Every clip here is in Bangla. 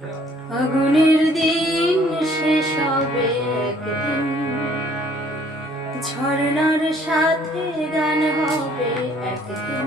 আগুনের দিন শেষ হবে একদিন। ঝর্ণার সাথে গান হবে একদিন।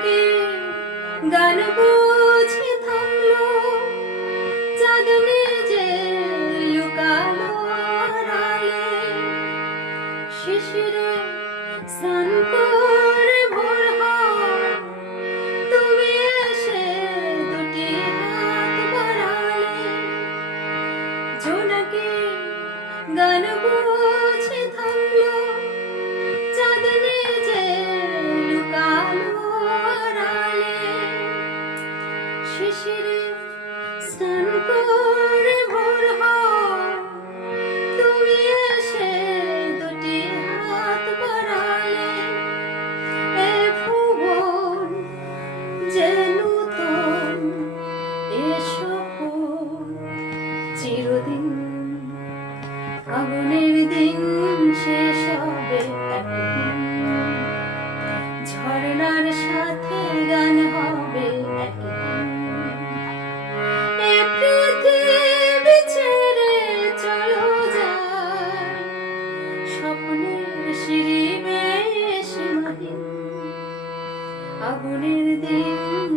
ঝুনাকে গান বুঝে থামলো চাঁদ নিজে লুকালো আড়ালে শিশিরে স্নান করে ভোর তুমি এসে দুটি হাত বাড়ালে জোনাকি গান বুঝে চিরদিন আগুনের দিন শেষ হবে একদিন। ঝর্ণার সাথে গান হবে আগুনের দিন